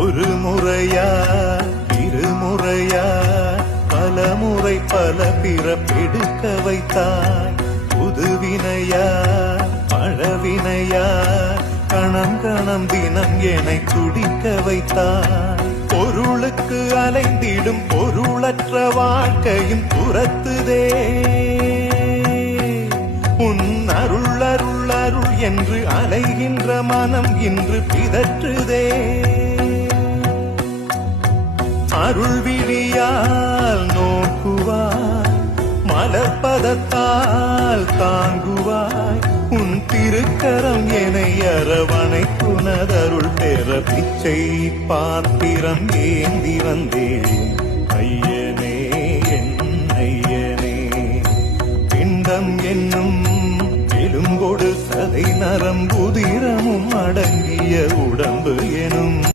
ஒரு முறையா இருமுறையா பலமுறை பல பிறப்பெடுக்க வைத்தாய். புதுவினையா பழவினையா கணம் கணம் தினம் என்னை துடிக்க வைத்தாய். பொருளுக்கு அலைந்திடும் பொருளற்ற வாழ்க்கையும் துரத்துதே. உன் அருள் அருள் அருள் என்று அலைகின்ற மனம் இன்று பிதற்றுதே. அருள் விழியால் நோக்குவாய், மலர்பதத்தால் தாங்குவாய். உன் திருக்கரம் என்னை அரவணைப்புனதருள் பெற பிச்சை பாத்திரம் ஏந்தி வந்தேன். ஐயனே என் ஐயனே, பிண்டம் என்னும் எலும்பொடு சதை நரம்புதிரமும் அடங்கிய உடம்பு எனும்